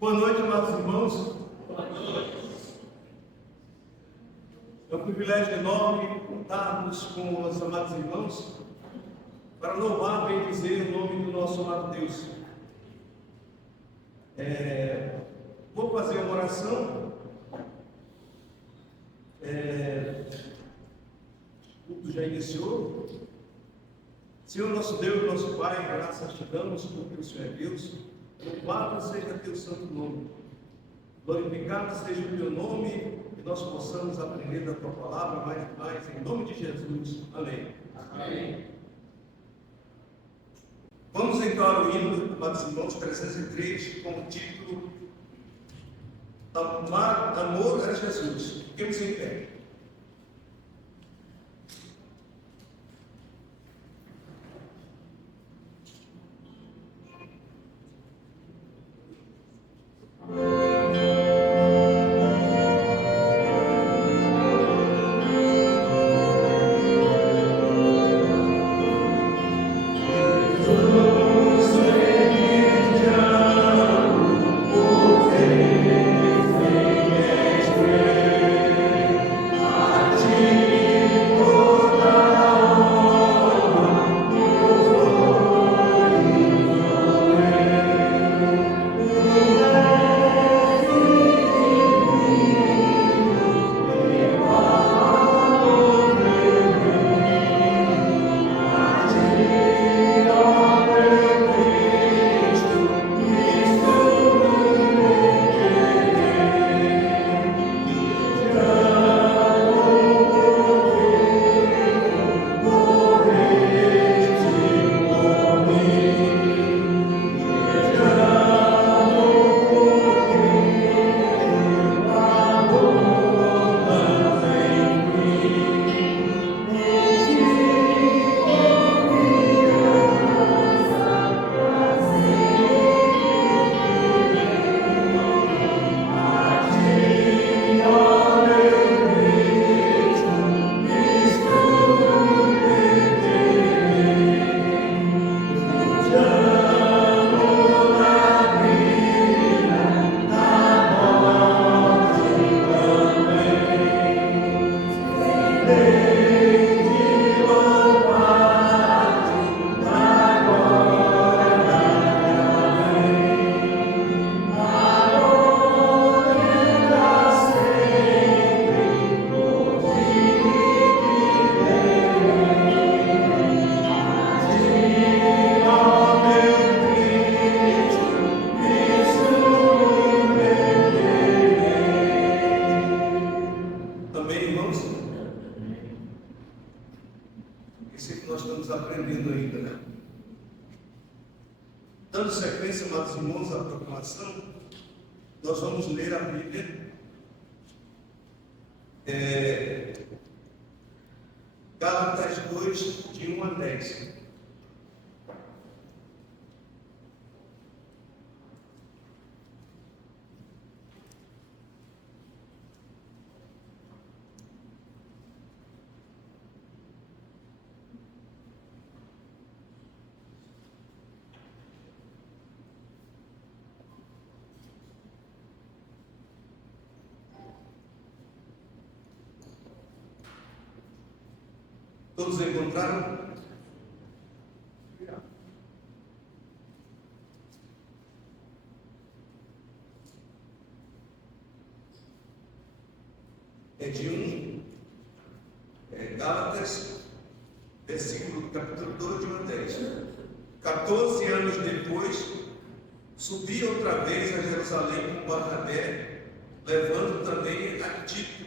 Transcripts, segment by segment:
Boa noite, amados irmãos. Boa noite. É um privilégio enorme contarmos com os amados irmãos para louvar e bendizer o nome do nosso amado Deus. Vou fazer uma oração. O culto já iniciou. Senhor nosso Deus, nosso Pai, graças te damos porque o Senhor é Deus. Louvado seja teu santo nome, glorificado seja o teu nome, que nós possamos aprender da tua palavra mais e mais, em nome de Jesus. Amém. Amém. Vamos entrar o hino, amados irmãos, 303, com o título Amor a Jesus. Fiquemos em pé. princípio nós estamos aprendendo ainda, né? Dando sequência, amados irmãos, à proclamação, nós vamos ler a Bíblia. Gálatas 2, de 1 a 10. Todos encontraram? É de Gálatas, capítulo 2, de 1 a 10. 14 anos depois, subi outra vez a Jerusalém com Barnabé, levando também a Tito.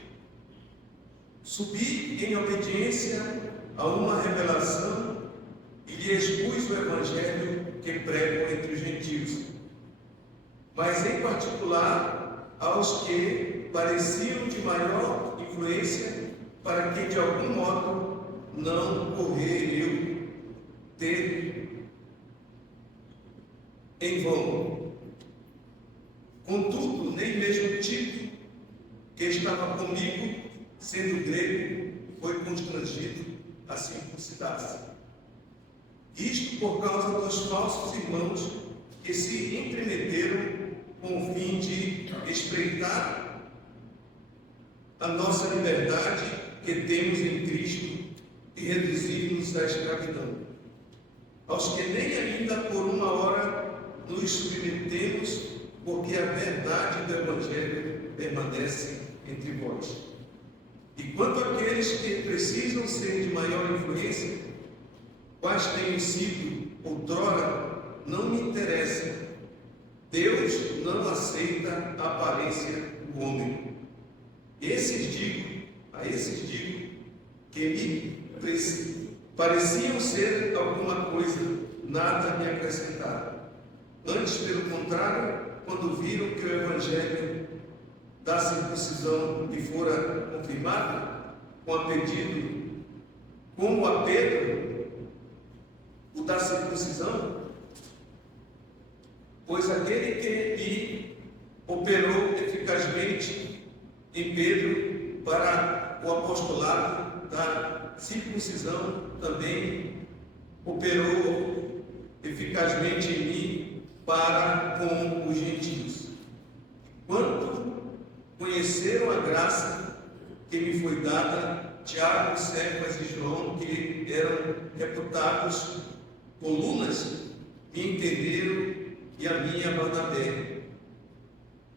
Subi em obediência a uma revelação e lhe expus o evangelho que prego entre os gentios, mas em particular aos que pareciam de maior influência, para que de algum modo não correr eu ter em vão. Contudo, nem mesmo Tito, que estava comigo, sendo grego, foi constrangido a circuncidar-se. Isto por causa dos falsos irmãos que se entremeteram com o fim de espreitar a nossa liberdade que temos em Cristo e reduzir-nos à escravidão. Aos que nem ainda por uma hora nos submetemos, porque a verdade do Evangelho permanece entre vós. E quanto àqueles que precisam ser de maior influência, quais tenham sido outrora, não me interessa. Deus não aceita a aparência do homem. A esses digo que me pareciam ser alguma coisa, nada me acrescentaram. Antes, pelo contrário, quando viram que o Evangelho da circuncisão lhe fora confirmado, como a Pedro, o da circuncisão, pois aquele que lhe operou eficazmente em Pedro para o apostolado da circuncisão, também operou eficazmente em mim para com os gentios. Quanto conheceram a graça que me foi dada, Tiago, Cefas e João, que eram reputados colunas, me entenderam, e a minha Barnabé,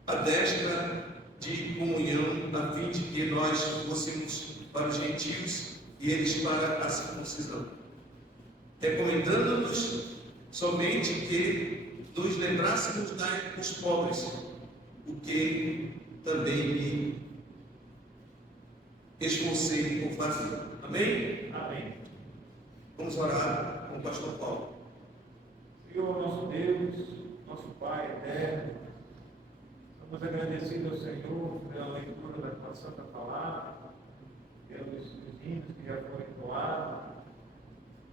a destra de comunhão, a fim de que nós fôssemos para os gentios e eles para a circuncisão, recomendando-nos somente que nos lembrássemos dos pobres, o que também me esforcei por fazer. Amém? Amém. Vamos orar com o pastor Paulo. Senhor, nosso Deus, nosso Pai eterno, estamos agradecidos ao Senhor pela leitura da tua santa palavra, pelos hinos que já foram entoados.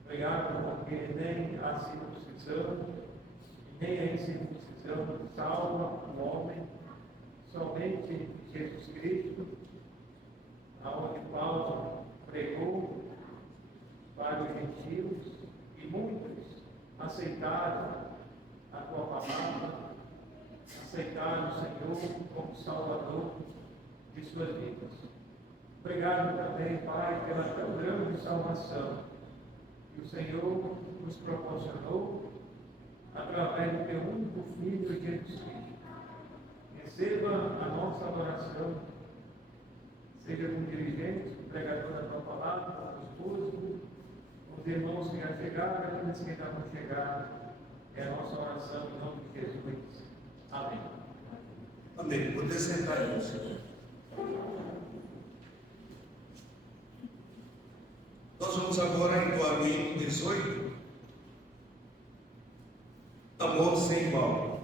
Obrigado porque nem a circuncisão, nem a incircuncisão salva o homem, somente Jesus Cristo, aonde Paulo pregou para os gentios e muitos aceitaram a tua palavra, aceitaram o Senhor como Salvador de suas vidas. Obrigado também, Pai, pela tão grande salvação que o Senhor nos proporcionou através do teu único Filho, Jesus Cristo. Receba a nossa adoração, seja como dirigente, pregador da tua palavra, como esposo, os irmãos que já chegaram e aqueles que ainda vão chegar. É a nossa oração em nome de Jesus. Amém. Amém. Poder sentar, irmãos. Nós vamos agora entoar o hino 18, Amor Sem Igual.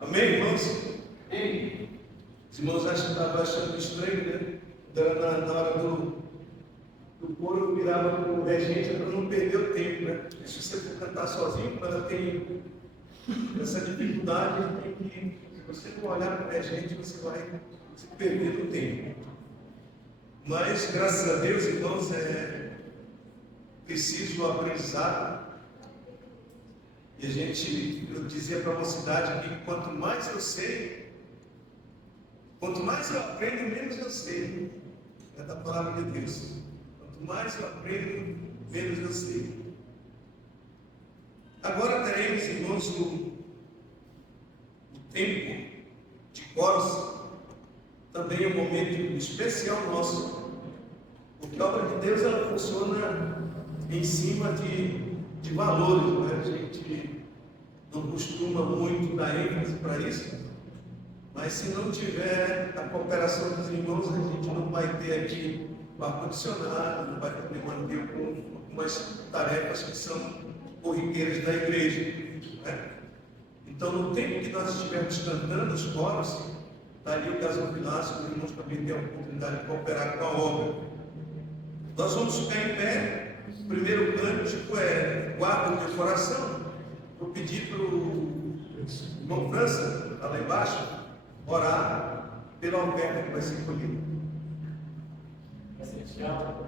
Amém, irmãos? Ei, Os irmãos estavam achando estranho, né? Na hora do coro, eu virava para o regente para não perder o tempo, né? Se você for cantar sozinho, ela tem essa dificuldade, se você for olhar para o regente, você vai se perder o tempo. Mas, graças a Deus, irmãos, é preciso o aprendizado. E eu dizia para a mocidade que quanto mais eu sei, quanto mais eu aprendo, menos eu sei. É da palavra de Deus. Quanto mais eu aprendo, menos eu sei. Agora teremos, irmãos, o tempo de coros, também é um momento especial nosso. Porque a obra de Deus, ela funciona em cima de valores, não é? A gente não costuma muito dar ênfase para isso, mas se não tiver a cooperação dos irmãos, a gente não vai ter aqui o ar-condicionado, não vai poder manter com algumas tarefas que são corriqueiras da igreja, né? Então, no tempo que nós estivermos cantando os coros, está ali o gasofilácio, os irmãos também têm a oportunidade de cooperar com a obra. Nós vamos ficar em pé. O primeiro cântico é Guarda o Teu Coração. Vou pedir para o irmão França, está lá embaixo, orar pela oferta que vai ser colhida. Vai ser legal.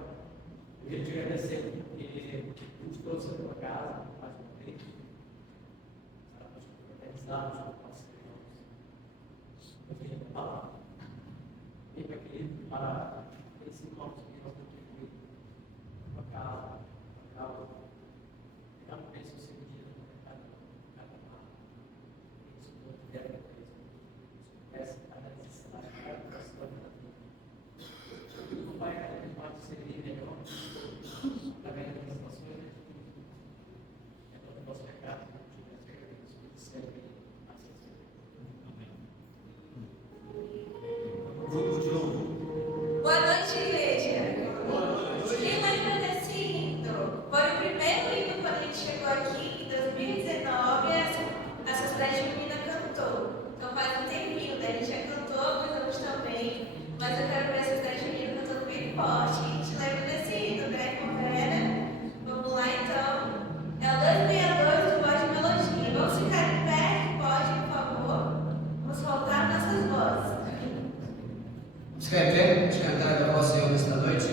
Eu queria te agradecer porque nos trouxe a tua casa, mais uma vez. Organizarmos com nossos irmãos. Eu vim da palavra. E para querido, para esse encontro que nós temos feito. Uma casa, realmente o seu dia no cada palavra. Isso não tiver a coisa. Essa é a necessidade da educação da vida. O Pai cada vez mais servir melhor através das situações. É todo o nosso pecado, sempre acessível. Grupo de louvor. Boa noite, igreja. Lindo agradecido. Foi o primeiro hino quando a gente chegou aqui, em 2019, a Sociedade Feminina cantou. Então faz um tempinho, né? A gente já cantou, mas outros também. Mas eu quero ver a Sociedade Feminina cantando bem forte. A gente lembra desse hino, né? Com a Vera. Vamos lá, então. É o 262 do Voz de Melodia. Vamos ficar em pé, pode, por favor. Vamos voltar nossas vozes. Você quer ver? Vamos cantar a voz do Senhor nesta noite?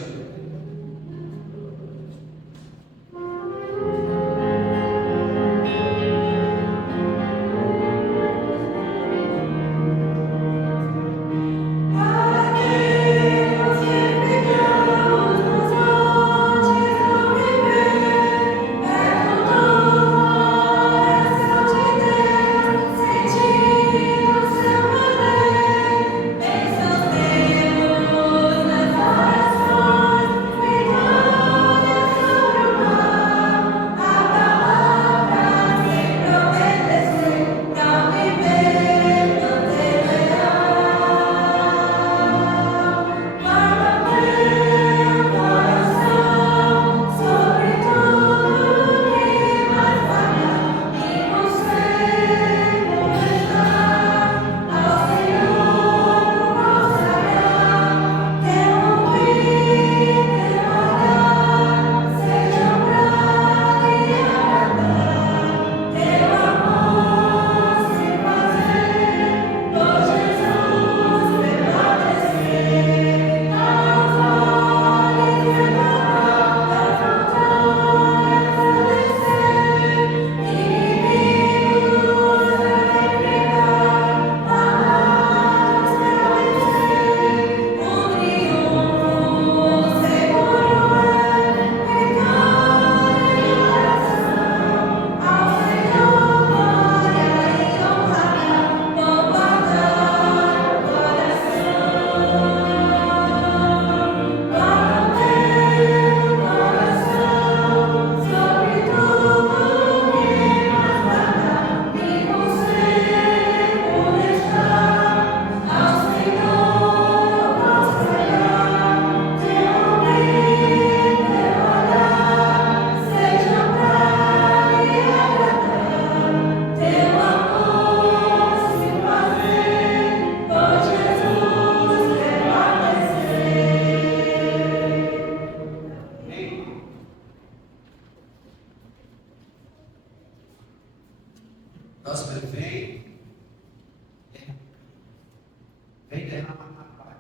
Vem derramar a paz.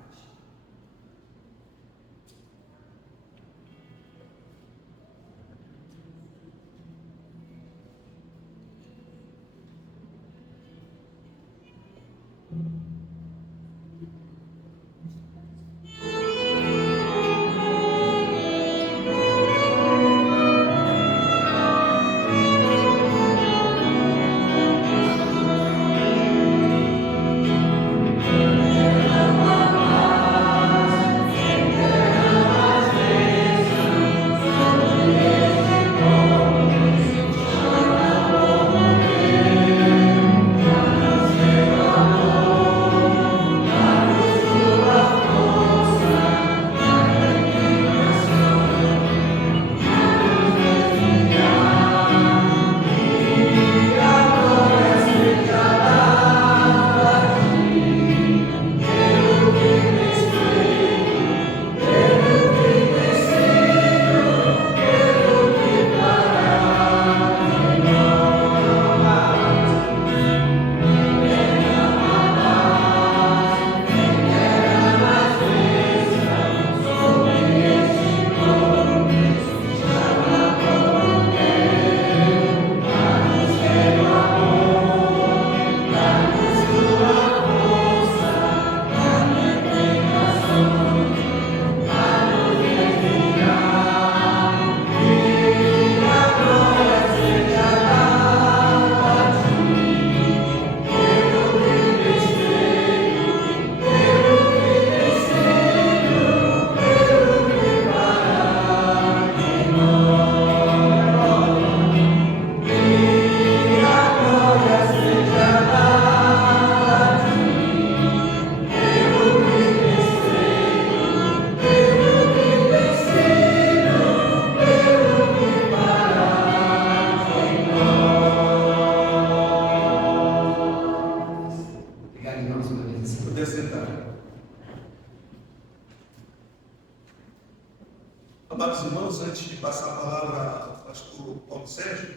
Amados irmãos, antes de passar a palavra ao pastor Paulo Sérgio,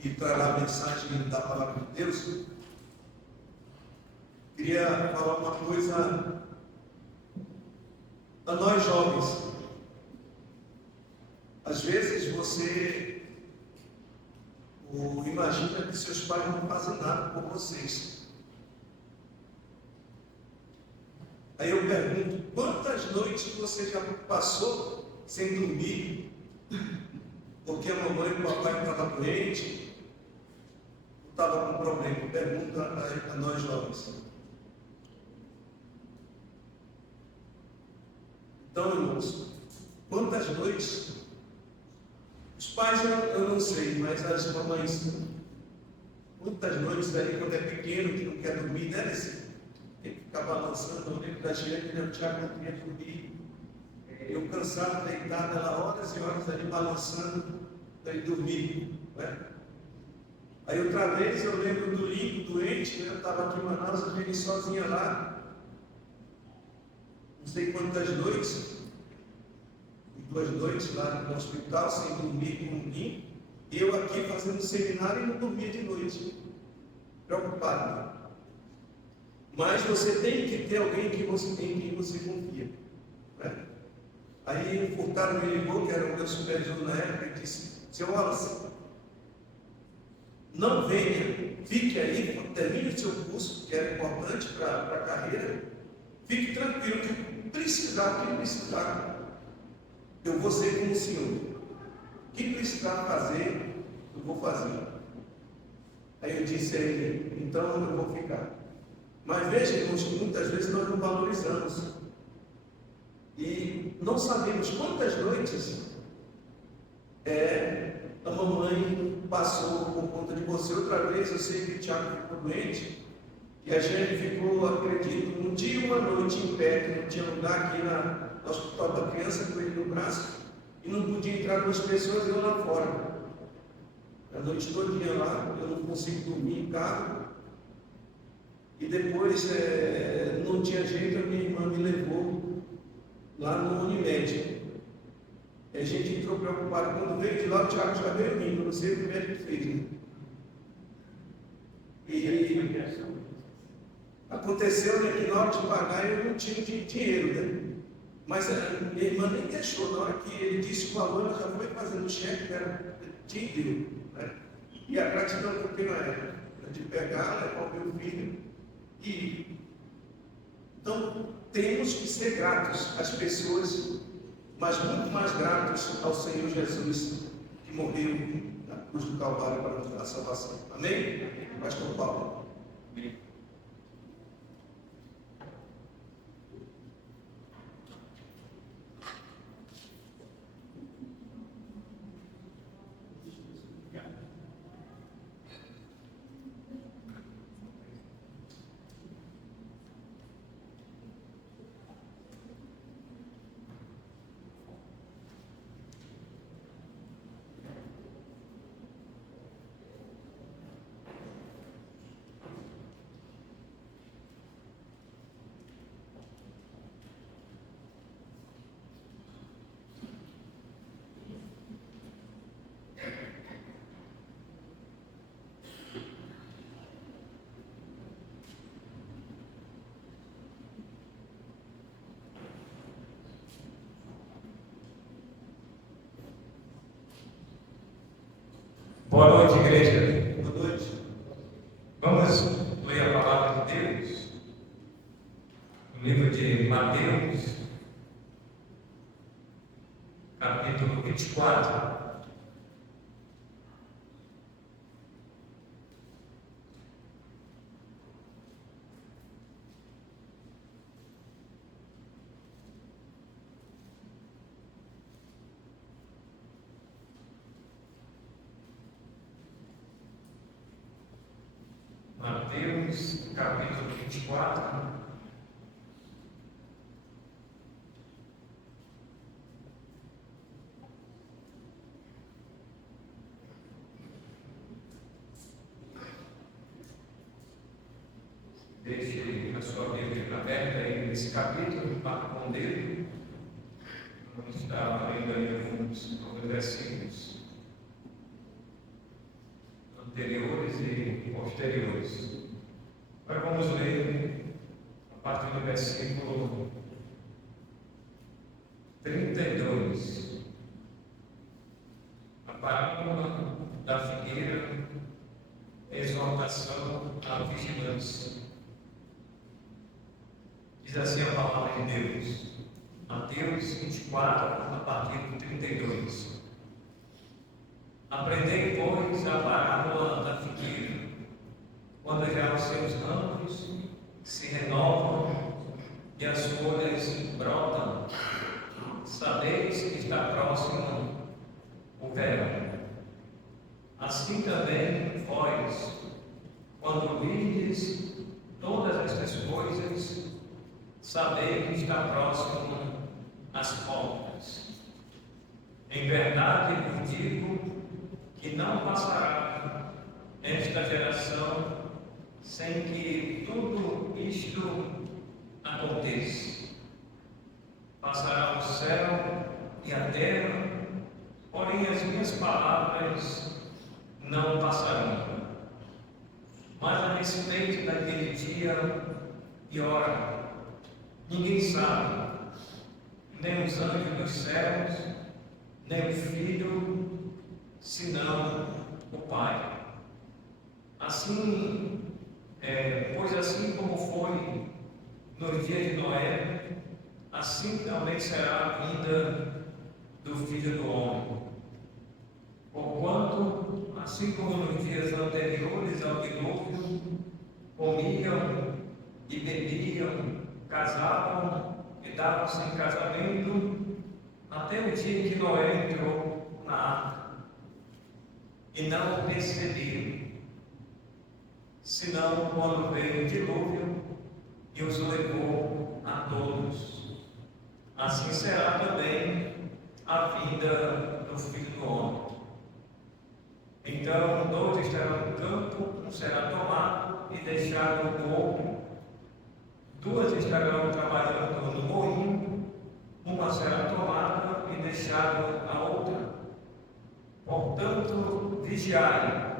que trará a mensagem da palavra de Deus, queria falar uma coisa a nós jovens. Às vezes você imagina que seus pais não fazem nada por vocês. Aí eu pergunto, quantas noites você já passou sem dormir, porque a mamãe e o papai estavam doentes, ou estavam com problema? Pergunta a nós jovens. Então, irmãos, quantas noites? Os pais eu não sei, mas as mamães, quantas noites aí quando é pequeno, que não quer dormir, né? Tem que ficar balançando. Eu lembro da gente, né? O Tiago não queria dormir. Eu cansado, deitado, ela horas e horas ali balançando para ele dormir. Né? Aí outra vez eu lembro do Lincoln doente, né? Eu estava aqui em Manaus, eu vim sozinha lá. Não sei quantas noites, 2 noites lá no hospital, sem dormir com o Lincoln. Eu aqui fazendo seminário e não dormia de noite. Preocupado. Mas você tem que ter alguém em quem você confia. Né? Aí o Furtado me ligou, que era o meu supervisor na época, e disse: seu Wallace, não venha, fique aí, termine o seu curso, que era importante para a carreira, fique tranquilo, que precisar, eu vou ser como o senhor. O que precisar fazer, eu vou fazer. Aí eu disse a ele: então eu vou ficar. Mas veja, irmãos, que muitas vezes nós não valorizamos. E não sabemos quantas noites a mamãe passou por conta de você. Outra vez eu sei que o Tiago ficou doente, e a gente ficou, acredito, um dia e uma noite em pé, que não tinha lugar aqui no hospital da criança, com ele no braço, e não podia entrar 2 pessoas, eu lá fora. A noite todinha lá, eu não consigo dormir em carro. E depois, não tinha jeito, a minha irmã me levou lá no Unimed. A gente entrou preocupado. Quando veio de lá, o Tiago já veio vindo, não sei o que o médico fez. Né? E aconteceu, né, que na hora de pagar eu não tinha dinheiro, né? Mas a minha irmã nem deixou. Na hora que ele disse o valor, ela já foi fazendo o cheque, era dinheiro. Né? E a gratidão que eu tenho é de pegar, levar o meu filho. Então, temos que ser gratos às pessoas, mas muito mais gratos ao Senhor Jesus, que morreu na cruz do Calvário para nos dar a salvação. Amém? Pastor Paulo. Amém. Boa noite, igreja. Boa noite. Vamos ler a palavra de Deus no livro de Mateus, capítulo 24. Mateus, capítulo 24. Deixe a sua Bíblia aberta aí nesse capítulo, marca com o dedo. Vamos estar lendo aí alguns versículos anteriores e posteriores. Agora vamos ler a partir do versículo 32. A parábola da figueira, exortação à vigilância. Diz assim a palavra de Deus, Mateus 24, a partir do 32. Aprendei, pois, a parábola da figueira. Quando já os seus ramos se renovam e as folhas brotam, sabeis que está próximo o verão. Assim também vós, quando virdes todas estas coisas, sabeis que está próximo as portas. Em verdade vos digo que não passará esta geração sem que tudo isto aconteça. Passará o céu e a terra, porém as minhas palavras não passarão. Mas a respeito daquele dia e hora, ninguém sabe, nem os anjos dos céus, nem o Filho, senão o Pai. Assim, pois assim como foi nos dias de Noé, assim também será a vinda do Filho do Homem. Porquanto, assim como nos dias anteriores ao dilúvio, comiam e bebiam, casavam e davam-se em casamento, até o dia em que Noé entrou na arca, e não o perceberam, senão quando veio o dilúvio e os levou a todos. Assim será também a vinda do Filho do Homem. Então, dois estarão no campo, um será tomado e deixado no fogo, duas estarão trabalhando no moinho, uma será tomada e deixada a outra. Portanto, vigiai,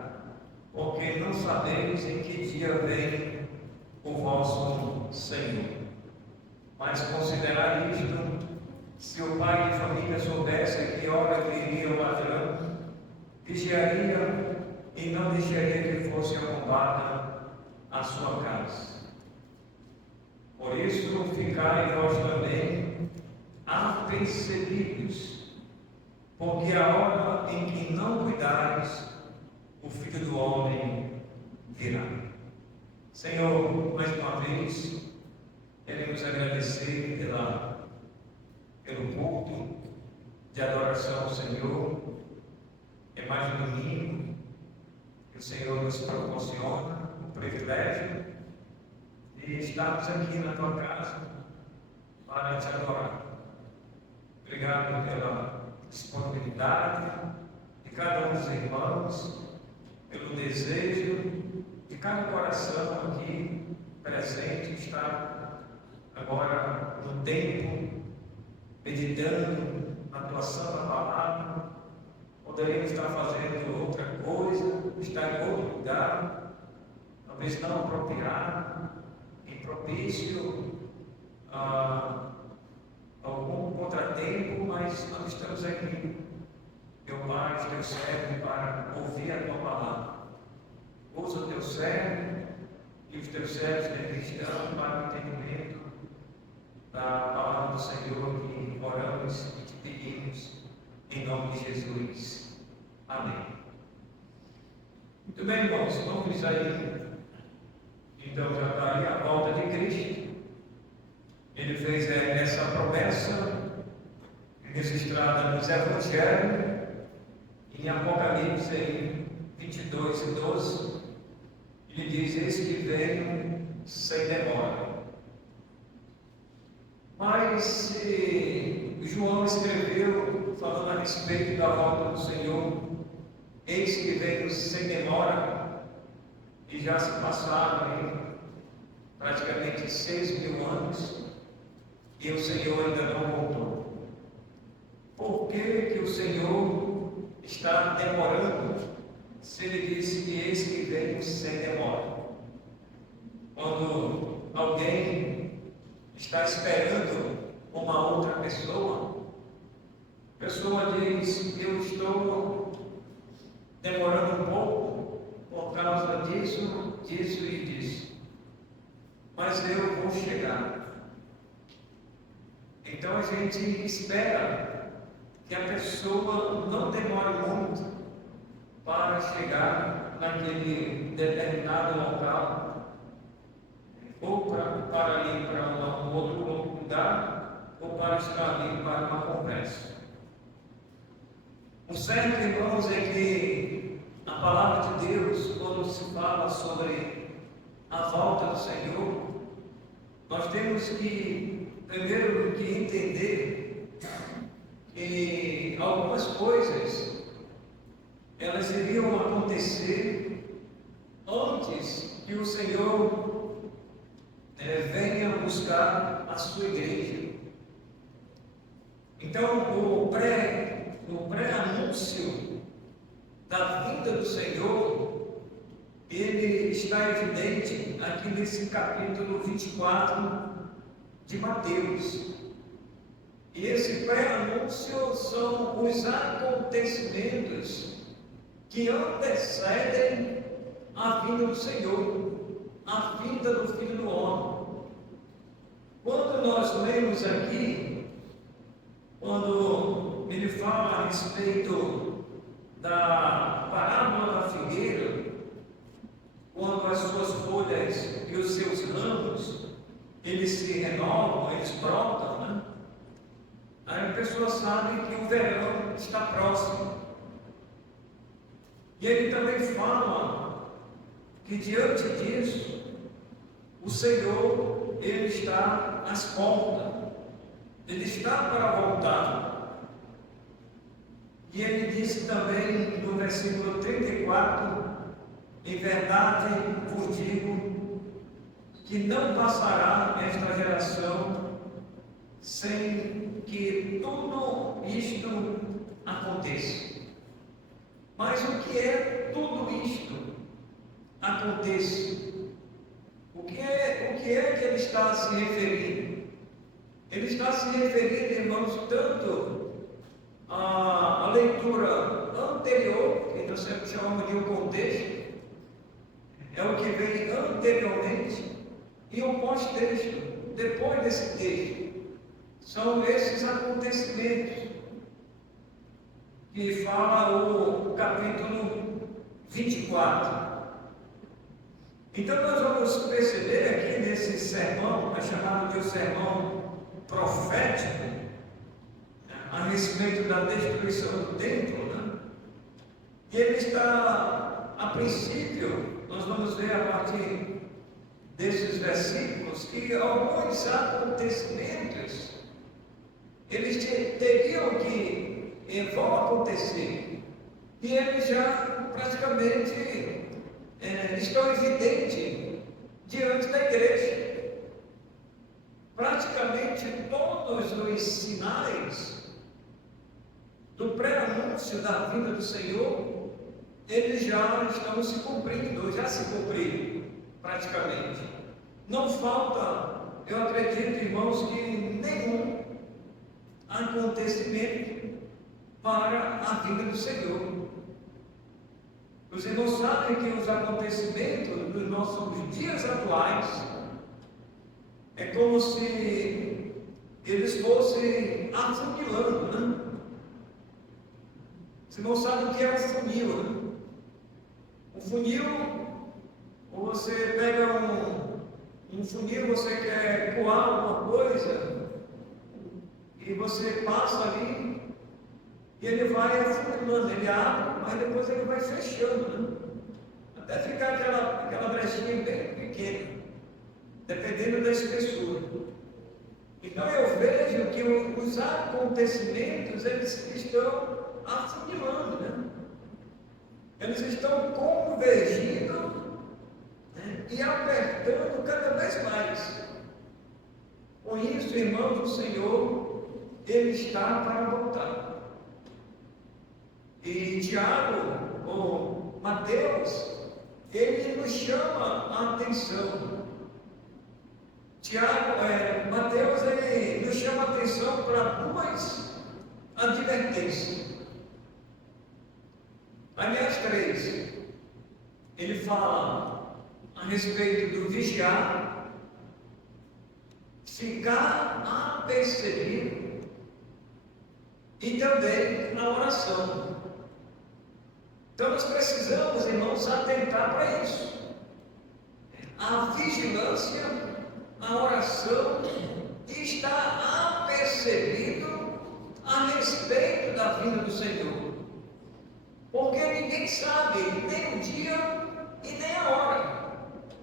porque não sabeis em que dia vem o vosso Senhor. Mas considerai isto: se o pai de família soubesse a que hora viria o ladrão, vigiaria e não deixaria que fosse arrombada a sua casa. Por isso, ficai vós também apercebidos, porque a hora em que não cuidares, o Filho do Homem virá. Senhor, mais uma vez, queremos agradecer pelo culto de adoração ao Senhor. É mais um domingo que o Senhor nos proporciona o privilégio de estarmos aqui na tua casa para te adorar. Obrigado pela disponibilidade de cada um dos irmãos, pelo desejo de cada coração aqui presente estar agora no tempo, meditando na tua santa palavra. Poderíamos estar fazendo outra coisa, estar em outro lugar, talvez não apropriado, impropício a algum contratempo, mas nós estamos aqui, meu Pai, teu servo, para ouvir a tua palavra. Usa o teu servo e os teus servos cristãos para o entendimento da palavra do Senhor, que oramos e te pedimos em nome de Jesus. Amém. Muito bem, irmãos, vamos aí. Então já está aí a volta de Cristo. Ele fez essa promessa registrada nos Evangelhos, em Apocalipse 22 e 12. Ele diz: eis que venho sem demora. Mas João escreveu falando a respeito da volta do Senhor, eis que venho sem demora, e já se passaram aí praticamente 6.000 anos, e o Senhor ainda não voltou. por que o Senhor está demorando, se Ele disse que eis que vem sem demora? Quando alguém está esperando uma outra pessoa, a pessoa diz: eu estou demorando um pouco por causa disso, disso e disso, mas eu vou chegar. Então a gente espera que a pessoa não demore muito para chegar naquele determinado local, ou para ir para um outro lugar, ou para estar ali para uma conversa. O certo, irmãos, é que a palavra de Deus, quando se fala sobre a volta do Senhor, nós temos que, primeiro, que entender que algumas coisas, elas iriam acontecer antes que o Senhor venha buscar a sua igreja. Então, o pré-anúncio da vinda do Senhor, ele está evidente aqui nesse capítulo 24 de Mateus. E esse pré-anúncio são os acontecimentos que antecedem a vinda do Senhor, a vinda do Filho do Homem. Quando nós lemos aqui, quando ele fala a respeito da parábola da figueira, quando as suas folhas e os seus ramos, eles se renovam, eles brotam, né? Aí a pessoa sabe que o verão está próximo. E ele também fala que diante disso, o Senhor, ele está às portas, ele está para voltar. E ele disse também no versículo 34, em verdade vos digo que não passará esta geração sem que tudo isto aconteça. Mas o que é tudo isto aconteça? O que é que ele está se referindo? Ele está se referindo, irmãos, tanto à leitura anterior, que nós sempre chamamos de um contexto, é o que vem anteriormente, e o pós-texto, depois desse texto. São esses acontecimentos que fala o capítulo 24. Então nós vamos perceber aqui nesse sermão, é chamado de um sermão profético, a respeito da destruição do templo, né? E ele está, a princípio, nós vamos ver a partir desses versículos, que alguns acontecimentos, eles teriam que vão acontecer, e eles já praticamente estão evidentes diante da igreja. Praticamente todos os sinais do pré-anúncio da vinda do Senhor, eles já estão se cumprindo, já se cumpriram praticamente. Não falta, eu acredito, irmãos, que nenhum acontecimento para a vinda do Senhor. Os irmãos sabem que os acontecimentos dos nossos dias atuais é como se eles fossem afunilando, né? Os irmãos sabem o que é um funil, né? Um funil, ou você pega um funil, você quer coar alguma coisa, e você passa ali, e ele vai afunilando, ele abre, mas depois ele vai fechando, né? Até ficar aquela brechinha bem pequena, dependendo da espessura. Então eu vejo que os acontecimentos, eles estão afunilando, né? Eles estão convergindo, né? E apertando cada vez mais. Com isso, irmãos, o Senhor, ele está para voltar. E Tiago, ou Mateus, ele nos chama a atenção. Mateus, ele nos chama a atenção para duas advertências. Aliás, três. Ele fala a respeito do vigiar, ficar apercebido e também na oração. Então nós precisamos, irmãos, atentar para isso. A vigilância, a oração e estar apercebido a respeito da vinda do Senhor. Porque ninguém sabe nem o dia e nem a hora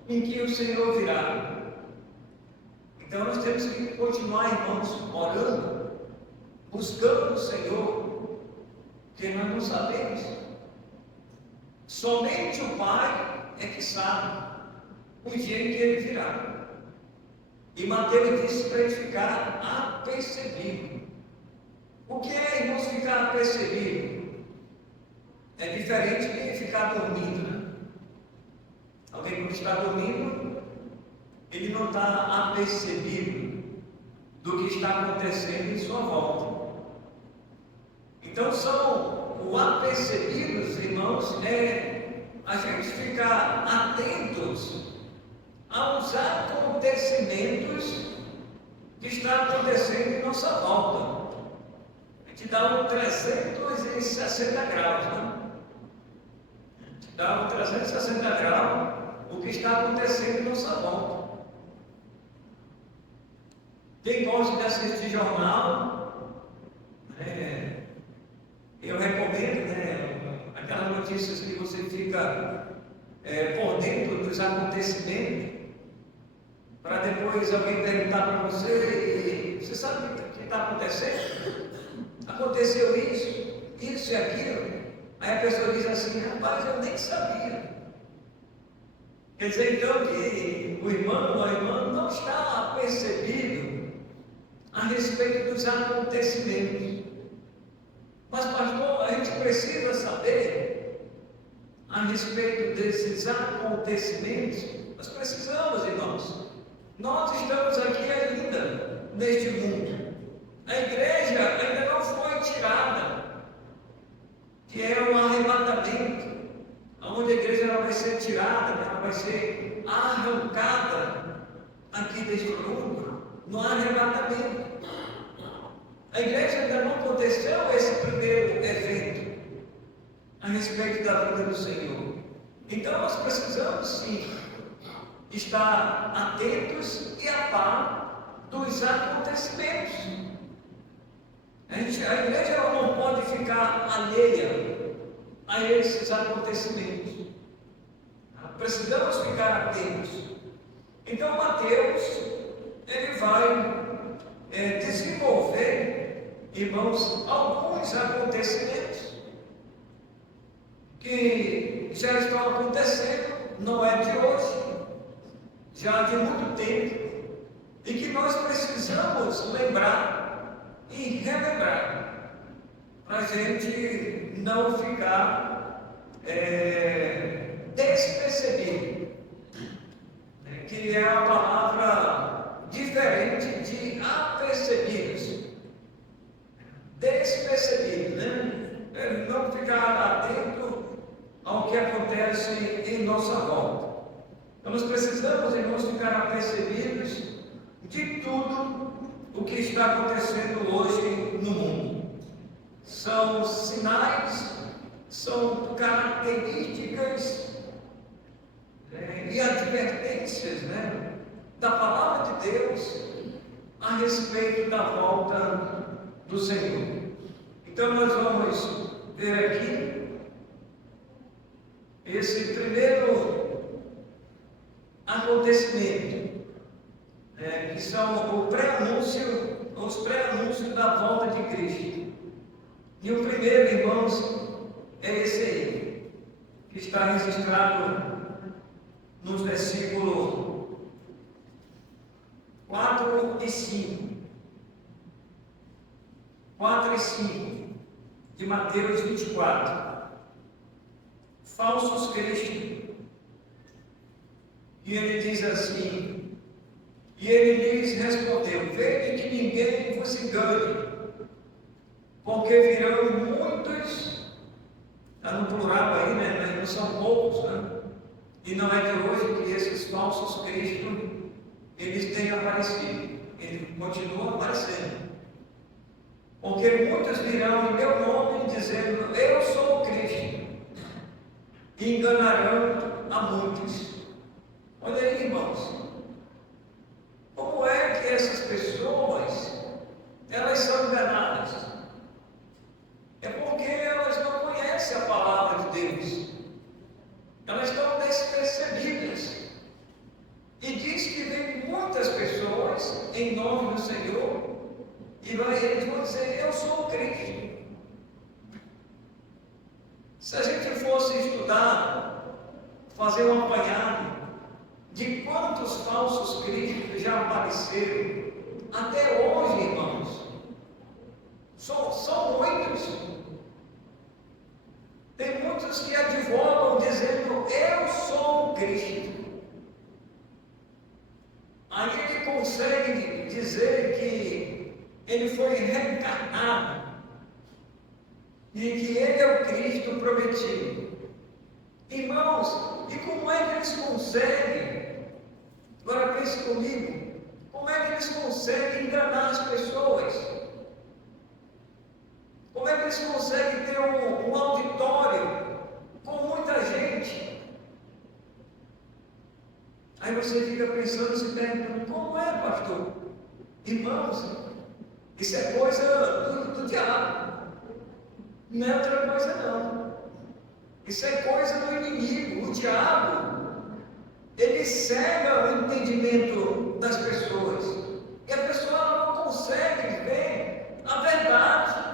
em que o Senhor virá. Então nós temos que continuar, irmãos, orando, buscando o Senhor, porque nós não sabemos. Somente o Pai é que sabe o dia em que Ele virá. E Mateus disse para ele ficar apercebido. O que é, irmãos, ficar apercebido? É diferente de ficar dormindo, né? Alguém, quando está dormindo, ele não está apercebido do que está acontecendo em sua volta. Então, são o apercebidos, irmãos, a gente ficar atentos aos acontecimentos que estão acontecendo em nossa volta. A gente dá um 360 graus, né? Dá um 360 graus o que está acontecendo em nossa volta. Quem gosta de assistir jornal, eu recomendo, aquelas notícias que você fica por dentro dos acontecimentos, para depois alguém perguntar para você, e você sabe o que está acontecendo? Aconteceu isso e aquilo. Aí a pessoa diz assim, rapaz, eu nem sabia. Quer dizer então que o irmão ou a irmã não está apercebido a respeito dos acontecimentos. Mas, pastor, a gente precisa saber a respeito desses acontecimentos. Nós precisamos, irmãos. Nós estamos aqui ainda neste mundo. A igreja ainda não foi tirada, que é um arrebatamento, onde a igreja ela vai ser tirada, ela vai ser arrancada aqui deste mundo, no arrebatamento. A igreja ainda não aconteceu esse primeiro evento a respeito da vinda do Senhor. Então nós precisamos sim estar atentos e a par dos acontecimentos. A igreja ela não pode ficar alheia a esses acontecimentos. Precisamos ficar atentos. Então Mateus ele vai desenvolver, irmãos, alguns acontecimentos que já estão acontecendo, não é de hoje, já de muito tempo, e que nós precisamos lembrar e relembrar, para a gente não ficar despercebido, que é a palavra diferente de apercebidos, despercebido, né? Não ficar atento ao que acontece em nossa volta. Então nós precisamos, irmãos, ficar apercebidos de tudo o que está acontecendo hoje no mundo. São sinais, são características e advertências, da palavra de Deus a respeito da volta do Senhor. Então nós vamos ver aqui esse primeiro acontecimento, que são os pré-anúncios da volta de Cristo. E o primeiro, irmãos, é esse aí, que está registrado nos versículos 4 e 5. 4 e 5. de Mateus 24. Falsos cristos. E ele diz assim, e ele lhes respondeu: vede que ninguém vos engane, porque virão muitos, está no plural aí, né? Mas não são poucos, né? E não é de hoje que esses falsos cristos, eles têm aparecido, eles continuam aparecendo. Porque muitos virão em meu nome dizendo: eu sou o Cristo, e enganarão a muitos. Olha aí, irmãos, como é que essas pessoas, elas são enganadas? É porque elas não conhecem a palavra de Deus, elas estão despercebidas. E diz que vem muitas pessoas em nome do Senhor, e eles vão dizer: eu sou o Cristo. Se a gente fosse estudar, fazer um apanhado de quantos falsos cristos já apareceram até hoje, irmãos, são muitos. Tem muitos que advogam dizendo: eu sou o Cristo. Aí ele consegue dizer que ele foi reencarnado e que ele é o Cristo prometido. Irmãos, e como é que eles conseguem? Agora pense comigo, como é que eles conseguem enganar as pessoas? Como é que eles conseguem ter um auditório com muita gente? Aí você fica pensando, se perguntando: como é, pastor? Irmãos, isso é coisa do diabo, não é outra coisa não. Isso é coisa do inimigo. O diabo, ele cega o entendimento das pessoas, e a pessoa não consegue ver a verdade.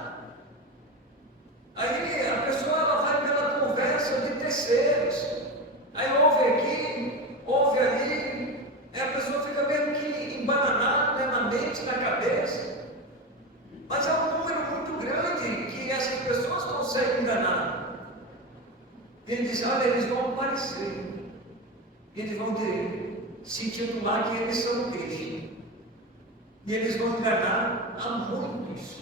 Aí a pessoa, ela vai pela conversa de terceiros, aí ouve aqui, ouve ali, aí a pessoa fica meio que embananada, né, na mente, na cabeça. Mas é um número muito grande que essas pessoas conseguem enganar. Ele diz: olha, eles vão aparecer, eles vão se intitular que eles são o Cristo, e eles vão enganar a muitos.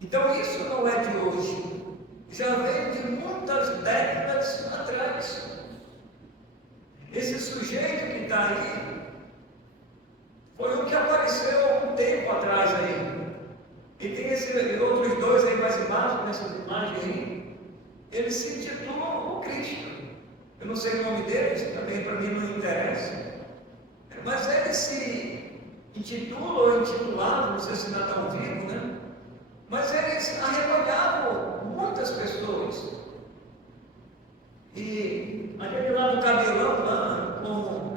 Então isso não é de hoje, já vem de muitas décadas atrás. Esse sujeito que está aí foi o que apareceu há algum tempo atrás aí. E tem esses outros dois aí mais embaixo, nessas imagens aí, eles se intitulam o Cristo. Eu não sei o nome deles, também para mim não interessa. Mas eles se intitulam ou intitulavam, não sei se ainda estão vivos, né? Mas eles arrebanhavam muitas pessoas. E aquele lá do cabelão, lá,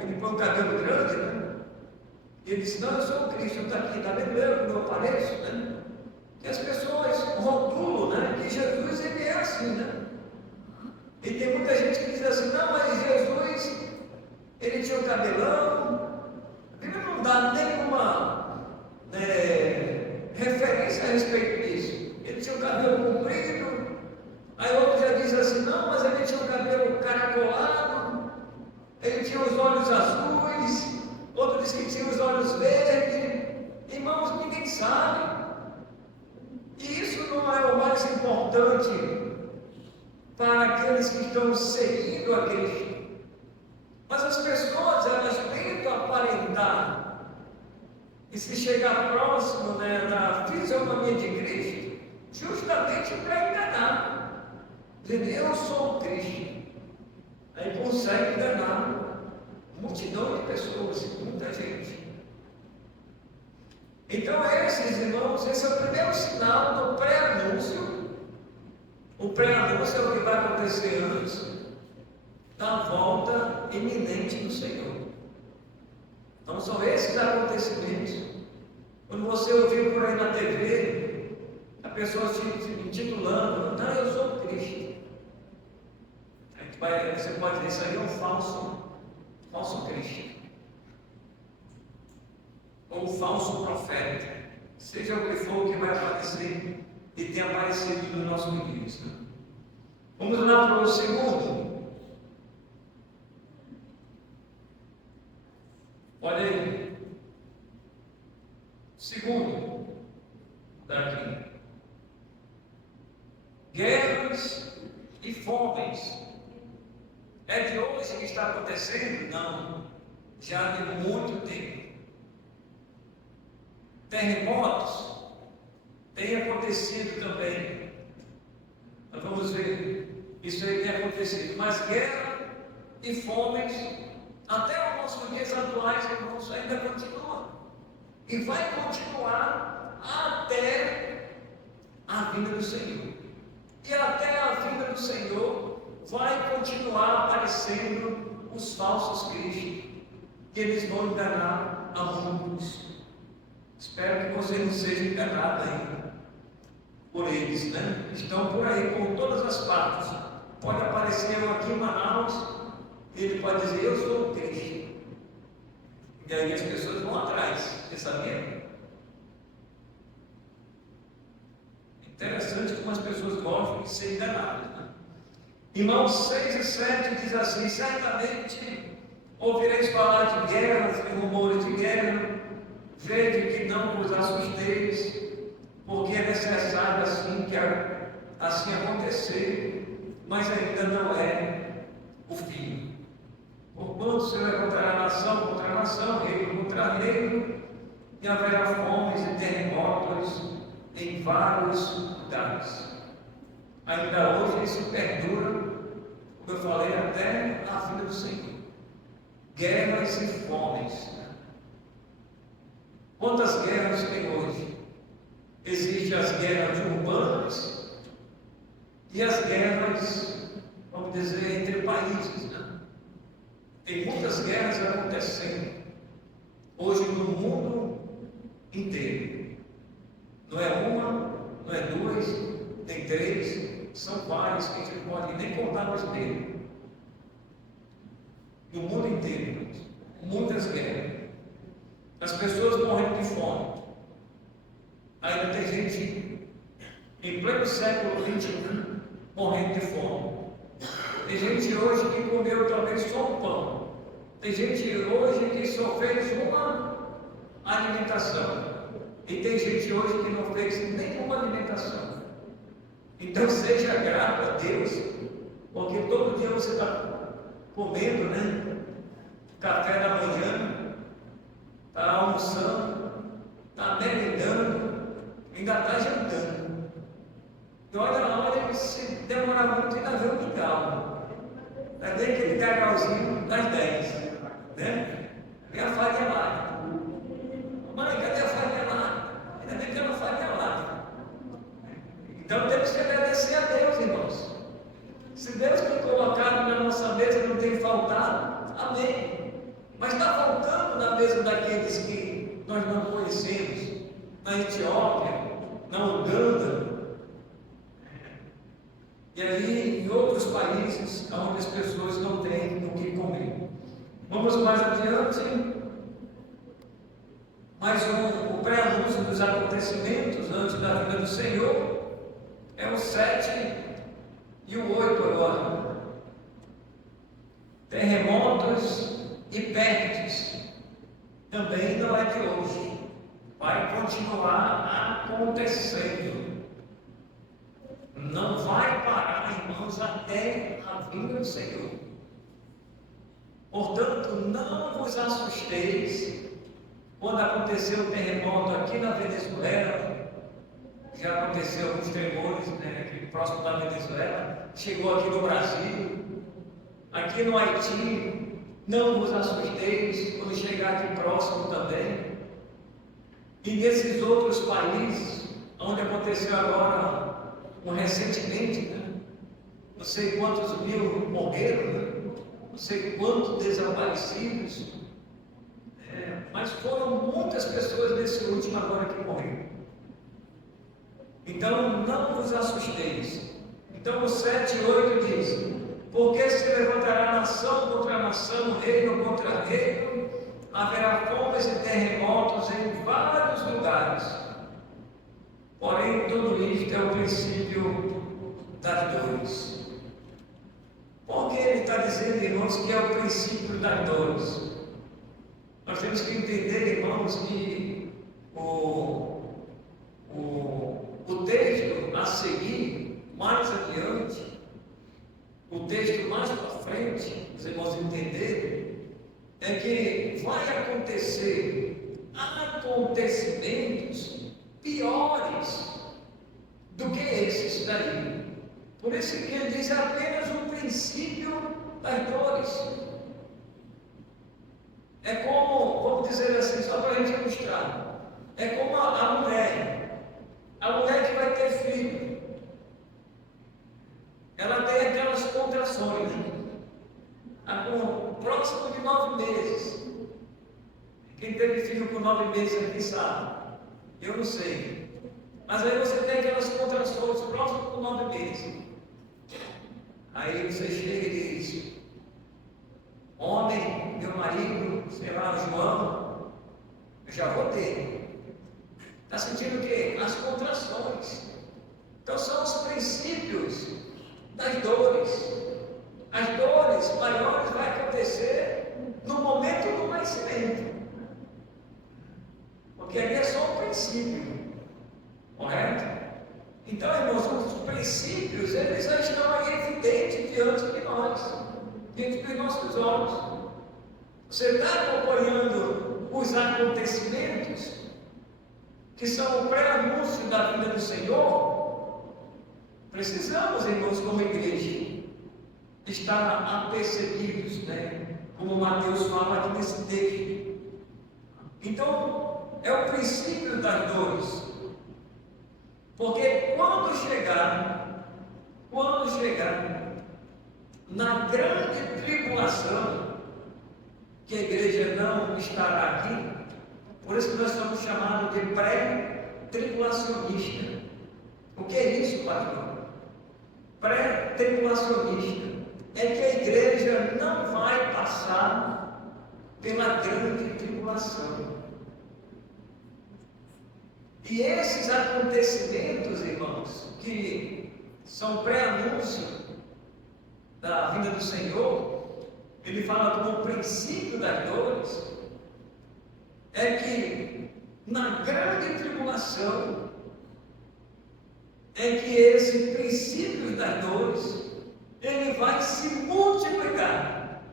ele põe um cabelo grande, né? E ele disse: não, eu sou o Cristo, está aqui, está vendo eu como eu apareço, né? E as pessoas rotulam, né, que Jesus, ele é assim, né? E tem muita gente que diz assim: não, mas Jesus, ele tinha um cabelão. A Bíblia não dá nenhuma referência a respeito disso. Ele tinha um cabelo comprido. Aí outro já diz assim: não, mas ele tinha um cabelo caracolado, ele tinha os olhos azuis. Outro diz que tinha os olhos verdes. Irmãos, ninguém sabe. E isso não é o mais importante para aqueles que estão seguindo a Cristo. Mas as pessoas, elas tentam aparentar. E se chegar próximo, né, da fisionomia de Cristo, justamente para enganar. Dizer: eu sou o Cristo. Aí consegue enganar multidão de pessoas, muita gente. Então esses, irmãos, esse é o primeiro sinal do pré-anúncio. O pré-anúncio é o que vai acontecer antes da volta iminente do Senhor. Então são esses acontecimentos. Quando você ouvir por aí na TV a pessoa se intitulando: não, eu sou o Cristo, você pode dizer: isso aí é um falso Cristo, ou falso profeta, seja o que for que vai aparecer e tem aparecido no nosso meio. Vamos lá para o segundo. Olha aí. Segundo, daqui. Guerras e fomes. É de hoje que está acontecendo? Não. Já de muito tempo. Terremotos têm acontecido também. Nós vamos ver isso aí tem acontecido. Mas guerra e fomes, até os nossos dias atuais, irmãos, ainda continua. E vai continuar até a vinda do Senhor. E até a vinda do Senhor vai continuar aparecendo os falsos cristos, que eles vão enganar a muitos. Espero que você não seja enganado ainda por eles, né? Estão por aí, por todas as partes. Pode aparecer eu aqui em Manaus, ele pode dizer, eu sou o Cristo. E aí as pessoas vão atrás, você sabia? Interessante como as pessoas gostam de ser enganadas, né? Irmãos 6 e 7 diz assim, certamente ouvireis falar de guerras e rumores de guerra, vede que não vos assusteis, porque é necessário assim acontecer, mas ainda não é o fim. Porquanto se levantará nação contra nação, reino contra reino, e haverá fomes e terremotos em vários lugares. Ainda hoje isso perdura, como eu falei, até a vinda do Senhor. Guerras e fomes. Quantas guerras tem hoje? Existem as guerras urbanas e as guerras, vamos dizer, entre países, né? Tem muitas guerras acontecendo hoje no mundo inteiro. Não é uma, não é duas, nem três, são várias que a gente não pode nem contar mais dele. No mundo inteiro, muitas guerras. As pessoas morrendo de fome. Ainda tem gente em pleno século XXI morrendo de fome. Tem gente hoje que comeu talvez só um pão. Tem gente hoje que só fez uma alimentação. E tem gente hoje que não fez nenhuma alimentação. Então seja grato a Deus, porque todo dia você está comendo, né? Café da manhã, está almoçando, está merendando, ainda está jantando. E olha na hora que se demorar muito, ainda vê um mingau. Ainda vem aquele cagalzinho das 10, né? Vem a farinha lá. Mãe, cadê a farinha lá? Ainda vem aquela farinha lá. Então temos que agradecer a Deus, irmãos. Se Deus tem colocado na nossa mesa não tem faltado, amém. Mas está faltando na mesa daqueles que nós não conhecemos, na Etiópia, na Uganda, e aí em outros países onde as pessoas não têm o que comer. Vamos mais adiante. Mas o pré-anúncio dos acontecimentos antes da vinda do Senhor é o 7 e o 8 agora. Terremotos e pestes também não é de hoje. Vai continuar acontecendo. Não vai parar, irmãos, até a vinda do Senhor. Portanto, não vos assusteis. Quando aconteceu o terremoto aqui na Venezuela, já aconteceu alguns tremores, né, aqui próximo da Venezuela, chegou aqui no Brasil, aqui no Haiti, não vos assusteis quando chegar aqui próximo também. E nesses outros países, onde aconteceu agora, recentemente, né, não sei quantos mil morreram, né, não sei quantos desaparecidos, mas foram muitas pessoas nesse último agora que morreram. Então não vos assusteis. Então o 7 e 8 diz: porque se levantará nação contra nação, reino contra reino, haverá fomes e terremotos em vários lugares. Porém, tudo isto é o princípio das dores. Por que ele está dizendo, irmãos, que é o princípio das dores? Nós temos que entender, irmãos, que o texto a seguir, mais adiante, o texto mais para frente, os irmãos entenderem, é que vai acontecer acontecimentos piores do que esses daí. Por isso que ele diz apenas o princípio das dores. É como, vamos dizer assim, só para a gente ilustrar, é como a mulher que vai ter filho. Ela tem aquelas contrações, próximo de 9 meses. Quem teve filho com 9 meses aqui sabe, eu não sei. Mas aí você tem aquelas contrações próximo de 9 meses. Aí você chega e diz: homem, meu marido, sei lá, João, eu já vou ter. Está sentindo o quê? As contrações. Então são os princípios das dores. As dores maiores vão acontecer no momento do nascimento. Porque ali é só um princípio. Correto? Então, irmãos, os princípios, eles já estão aí evidentes diante de nós, diante dos nossos olhos. Você está acompanhando os acontecimentos que são o pré-anúncio da vida do Senhor? Precisamos, irmãos, como igreja, estar apercebidos, né? Como Mateus fala aqui nesse texto. Então, é o princípio das dores. Porque quando chegar na grande tribulação, que a igreja não estará aqui, por isso que nós somos chamados de pré-tribulacionista. O que é isso, pastor? Pré-tribulacionista é que a igreja não vai passar pela grande tribulação. E esses acontecimentos, irmãos, que são pré-anúncio da vinda do Senhor, ele fala como princípio das dores, é que na grande tribulação é que esse princípio das dores, ele vai se multiplicar.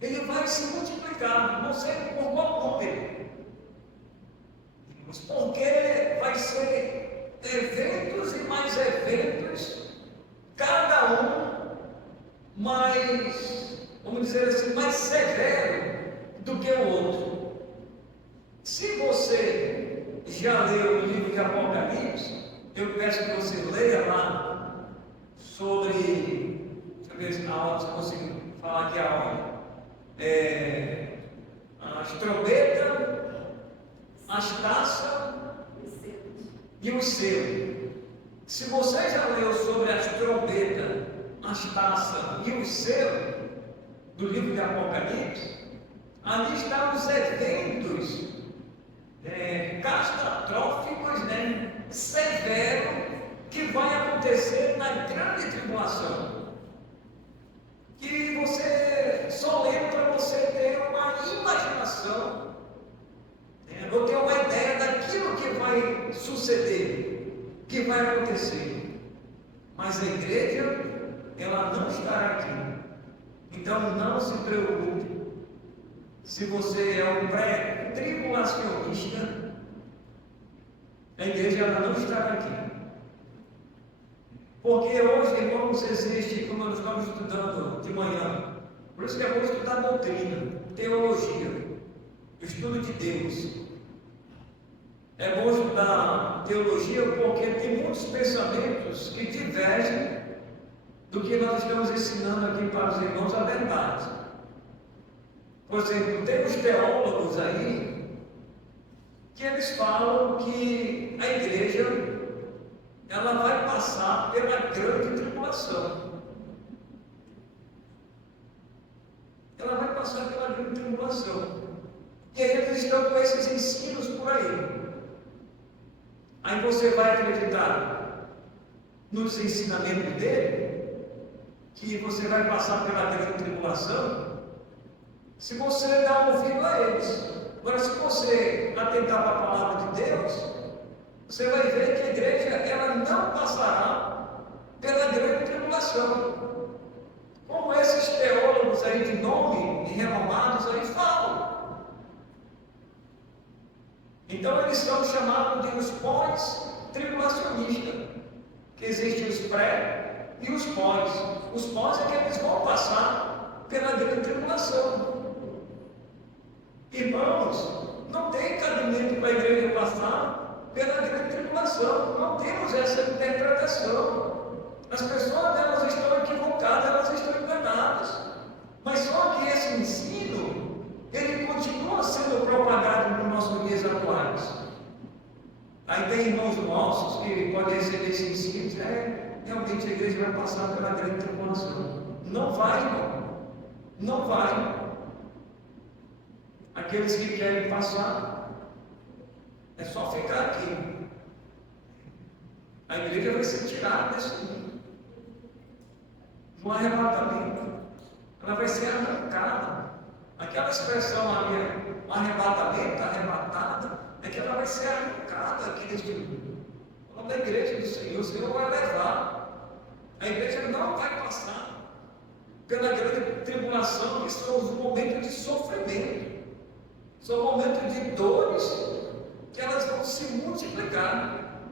Ele vai se multiplicar, não sei por qual número. Porque vai ser eventos e mais eventos, cada um mais, vamos dizer assim, mais severo do que o outro. Se você já leu o livro de Apocalipse, eu peço que você leia lá sobre, deixa eu ver se na hora se eu consigo falar aqui a hora, as trombetas, as taças e o selo. Se você já leu sobre as trombetas, as taças e o selo do livro de Apocalipse, ali estão os eventos catastróficos, né, severos, que vai acontecer na grande tribulação. Que você só lembra para você ter uma imaginação, ou ter uma ideia daquilo que vai suceder, que vai acontecer. Mas a igreja, ela não estará aqui. Então não se preocupe. Se você é um pré-tribulacionista, a igreja ela não estará aqui. Porque hoje, irmãos, existe, como nós estamos estudando de manhã, por isso que é bom estudar doutrina, teologia, o estudo de Deus. É bom estudar teologia porque tem muitos pensamentos que divergem do que nós estamos ensinando aqui para os irmãos a verdade. Por exemplo, tem os teólogos aí que eles falam que a igreja ela vai passar pela grande tribulação. Ela vai passar pela grande tribulação. E aí eles estão com esses ensinos por aí. Aí você vai acreditar nos ensinamentos dele, que você vai passar pela grande tribulação, se você dá ouvido a eles. Agora, se você atentar para a palavra de Deus, você vai ver que a igreja ela não passará pela grande tribulação. Como esses teólogos aí de nome e renomados aí falam. Então eles são chamados de os pós-tribulacionistas, que existem os pré e os pós. Os pós é que eles vão passar pela grande tribulação. Irmãos, não tem cabimento para a igreja passar pela grande tribulação. Não temos essa interpretação. As pessoas elas estão equivocadas, elas estão enganadas. Mas só que esse ensino, ele continua sendo propagado nos nossos dias atuais. Aí tem irmãos nossos que podem receber esse ensino e dizer, realmente a igreja vai passar pela grande tribulação. Não vai, irmão. Não vai. Aqueles que querem passar, é só ficar aqui. A igreja vai ser tirada desse mundo. No arrebatamento. Ela vai ser arrancada. Aquela expressão ali, arrebatamento, arrebatada, é que ela vai ser arrancada aqui deste mundo. O nome da igreja do Senhor, o Senhor vai levar. A igreja não vai passar pela grande tribulação, que são os momentos de sofrimento. São momentos de dores que elas vão se multiplicar.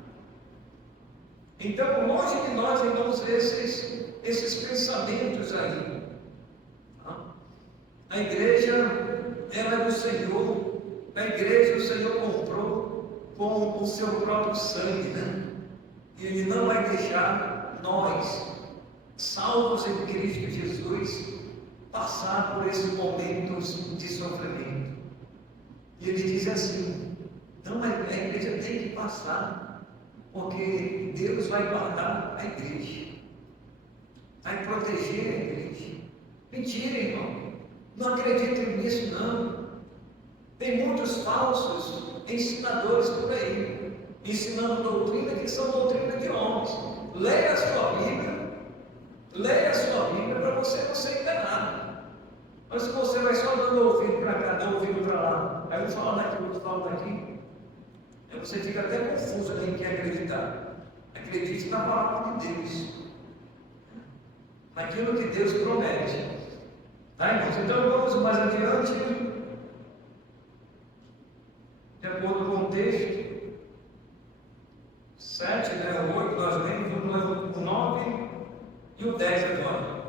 Então, longe de nós, irmãos, esses pensamentos aí. A igreja, ela é do Senhor. A igreja o Senhor comprou com o seu próprio sangue, né? E Ele não vai deixar nós, salvos em Cristo Jesus, passar por esses momentos de sofrimento. E Ele diz assim, não, a igreja tem que passar, porque Deus vai guardar a igreja, vai proteger a igreja. Mentira, irmão. Não acreditem nisso, não. Tem muitos falsos ensinadores por aí, ensinando doutrina que são doutrina de homens. Leia a sua Bíblia para você não ser enganado. Mas se você vai só dando ouvido para cá, dando ouvido para lá, aí eu falo daqui, outro falo daqui, aí você fica até confuso em quem acreditar. Acredite na palavra de Deus, naquilo que Deus promete. Tá, irmãos? Então vamos mais adiante, de acordo com o texto 7, né, o 8, nós lemos o 9 e o 10 agora.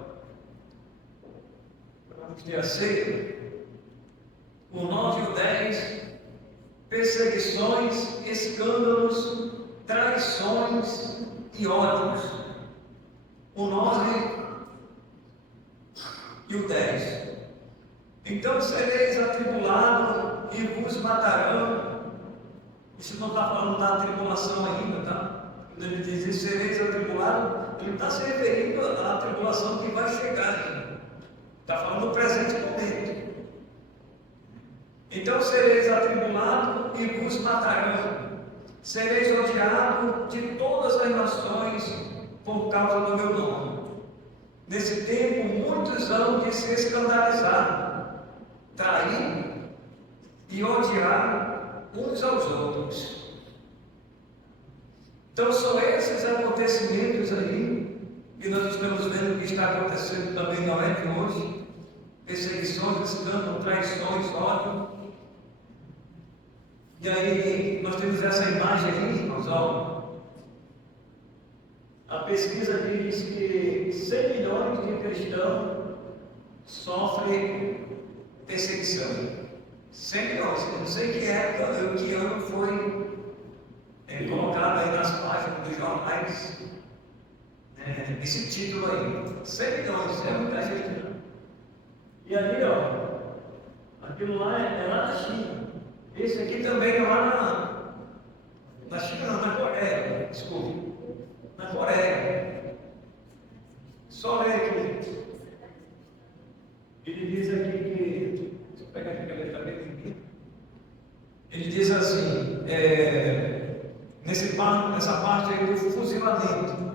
Vamos ter a ceia. O 9 e o 10, perseguições, escândalos, traições e ódios. O 9 e o 10. Então sereis atribulados e vos matarão. Isso não está falando da tribulação ainda, tá? Quando ele diz isso, sereis atribulados, ele está se referindo à tribulação que vai chegar. Está falando do presente momento. Então sereis atribulados e vos matarão. Sereis odiados de todas as nações por causa do meu nome. Nesse tempo, muitos hão de se escandalizar, trair e odiar uns aos outros. Então, são esses acontecimentos aí que nós estamos vendo que está acontecendo também não é de hoje. Perseguições, escândalos, traições, ódio. E aí, nós temos essa imagem aí, irmãos, ó. A pesquisa diz que 100 milhões de cristãos sofrem perseguição. 100 milhões, eu não sei que época, que ano foi colocado aí nas páginas dos jornais, esse título aí. 100 milhões, é muita gente, né? E ali, ó, aquilo lá é lá na China. Esse aqui também é lá na China, não, na Coreia, desculpe. Na Coreia. Só ler aqui. Ele diz aqui que. Deixa eu pegar aqui a letra dele. Ele diz assim: nessa parte aí do fuzilamento.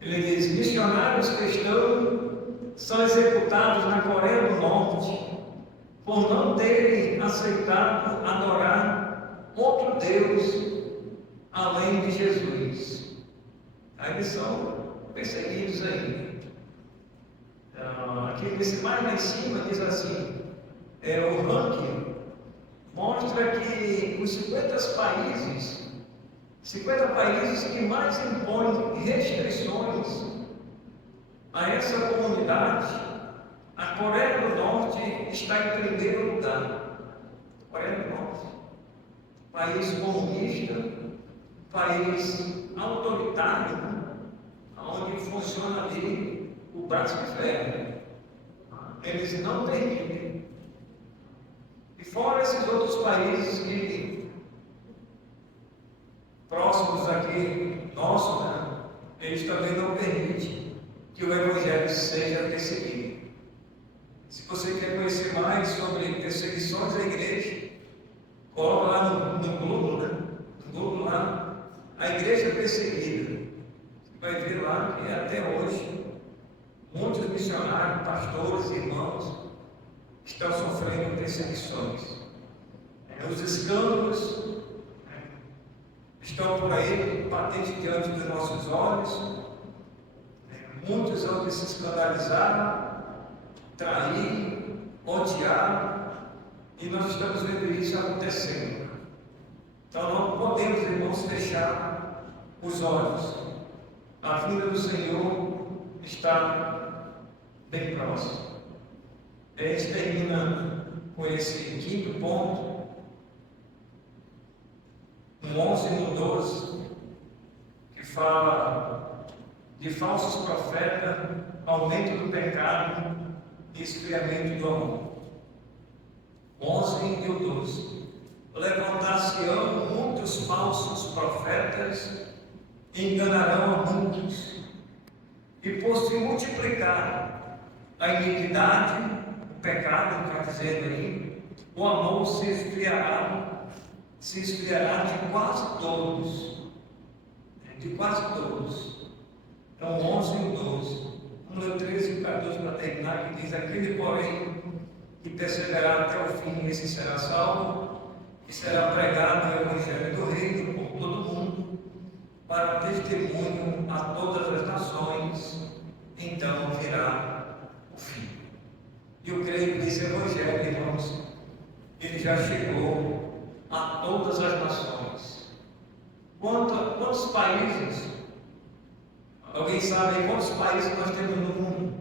Ele diz: missionários cristãos são executados na Coreia do Norte por não terem aceitado adorar outro Deus além de Jesus. Aí eles são perseguidos aí. Aqui nesse mais lá em cima diz assim, o ranking mostra que os 50 países que mais impõem restrições a essa comunidade, a Coreia do Norte está em primeiro lugar. Coreia do Norte, país comunista, país autoritário, onde funciona ali o braço de ferro. Eles não permitem. E fora esses outros países que próximos aqui, nosso, né? Eles também não permitem que o Evangelho seja perseguido. Se você quer conhecer mais sobre perseguições da igreja, coloca lá no Google, né? No Google lá, a igreja perseguida. Você vai ver lá que até hoje muitos missionários, pastores, irmãos estão sofrendo perseguições. Os escândalos estão por aí, patentes diante dos nossos olhos. Muitos vão se escandalizar, trair, odiar, e nós estamos vendo isso acontecendo. Então não podemos, irmãos, fechar os olhos. A vinda do Senhor está bem próxima. A gente termina com esse quinto ponto, no 11 e no 12, que fala de falsos profetas, aumento do pecado e esfriamento do amor. 11 e o 12. Levantar-se-ão muitos falsos profetas, enganarão a muitos, e por se multiplicar a iniquidade, o pecado, está dizendo aí, o amor se esfriará de quase todos. De quase todos. Então, 11 e 12. Vamos ler 13 e 14 para terminar, que diz: aquele, porém, que perseverar até o fim, esse será salvo, e será pregado o Evangelho do Reino por todo o mundo, para testemunho a todas as nações, então virá o fim. E eu creio que esse Evangelho, irmãos, ele já chegou a todas as nações. Quantos países? Alguém sabe quantos países nós temos no mundo?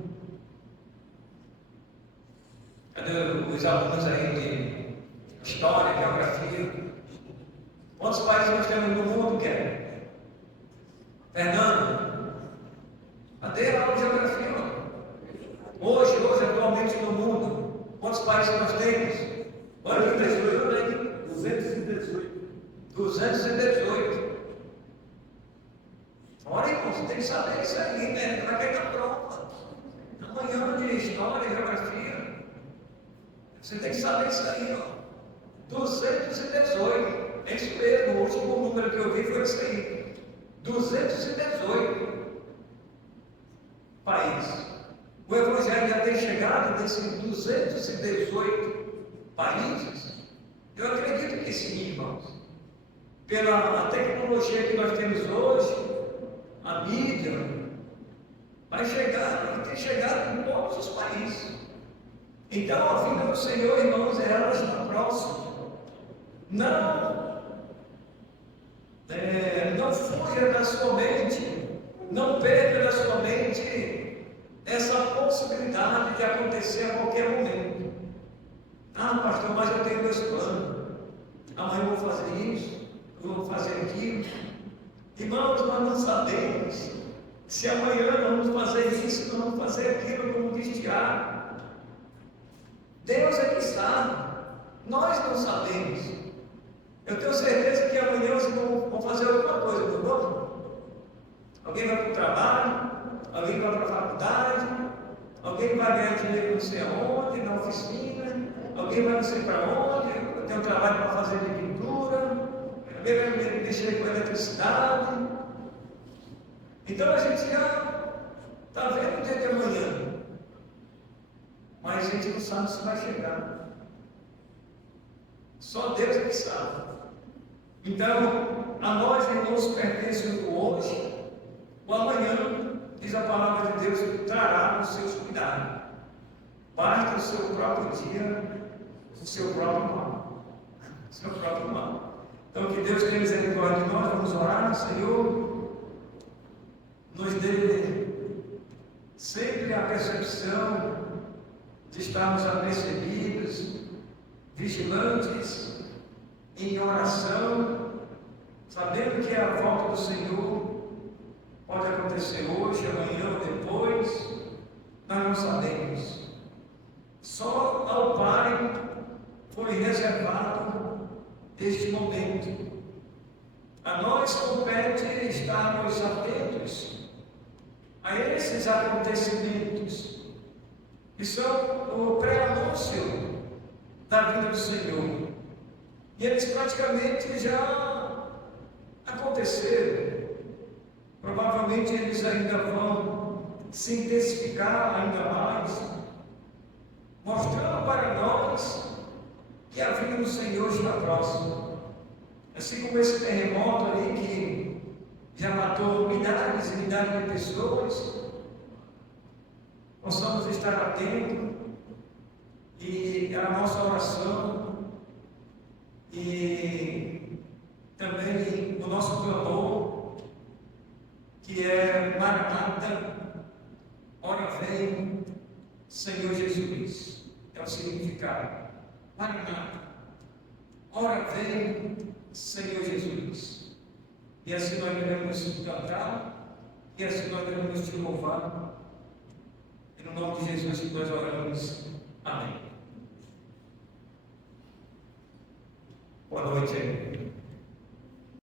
Cadê os alunos aí de história, geografia? Quantos países nós temos no mundo, Kevin? Fernando? Cadê a aula de geografia? Hoje, atualmente no mundo, quantos países nós temos? Olha que 218. Olha, irmão, você tem que saber isso aí, né? Para quem está prova. Amanhã de história e geografia. Você tem que saber isso aí, ó. 218. É isso mesmo, o último número que eu vi foi isso aí. 218 países. O Evangelho já tem chegado nesses 218 países. Eu acredito que sim, irmãos. Pela tecnologia que nós temos hoje, a mídia, vai chegar, tem chegado em todos os países. Então a vinda do Senhor, irmãos, ela está próxima. Não fuja da sua mente, não perca da sua mente essa possibilidade de acontecer a qualquer momento. Ah, pastor, mas eu tenho meus planos. Amanhã eu vou fazer isso, eu vou fazer aquilo. Irmãos, nós não sabemos se amanhã nós vamos fazer isso, nós vamos fazer aquilo, como diz Tiago. Deus é que sabe, nós não sabemos. Eu tenho certeza que amanhã vocês vão fazer alguma coisa, não vão? Alguém vai para o trabalho, alguém vai para a faculdade, alguém vai ganhar dinheiro não sei aonde, na oficina, alguém vai não sei para onde, tem um trabalho para fazer de pintura, mexer com eletricidade. Então a gente já está vendo o dia de amanhã, mas a gente não sabe se vai chegar. Só Deus é que sabe. Então, a nós não nos pertence o hoje, o amanhã, diz a palavra de Deus, que trará os seus cuidados. Basta o seu próprio dia, o seu próprio mal. O seu próprio mal. Então, que Deus tenha misericórdia de nós, vamos orar, Senhor, nos dê sempre a percepção de estarmos apercebidos, vigilantes, em oração, sabendo que a volta do Senhor pode acontecer hoje, amanhã ou depois, nós não sabemos. Só ao Pai foi reservado este momento. A nós compete estarmos atentos a esses acontecimentos, que são o pré-anúncio da vinda do Senhor. E eles praticamente já aconteceram. Provavelmente eles ainda vão se intensificar ainda mais, mostrando para nós que a vinda do Senhor está próxima. Assim como esse terremoto ali que já matou milhares e milhares de pessoas, possamos estar atentos e a nossa oração e também o nosso clamor, que é Maranata, ora vem, Senhor Jesus. É o significado. Maranata, ora vem, Senhor Jesus. E assim nós devemos cantar, e assim nós devemos te louvar. E no nome de Jesus que nós oramos. Amém. Boa noite.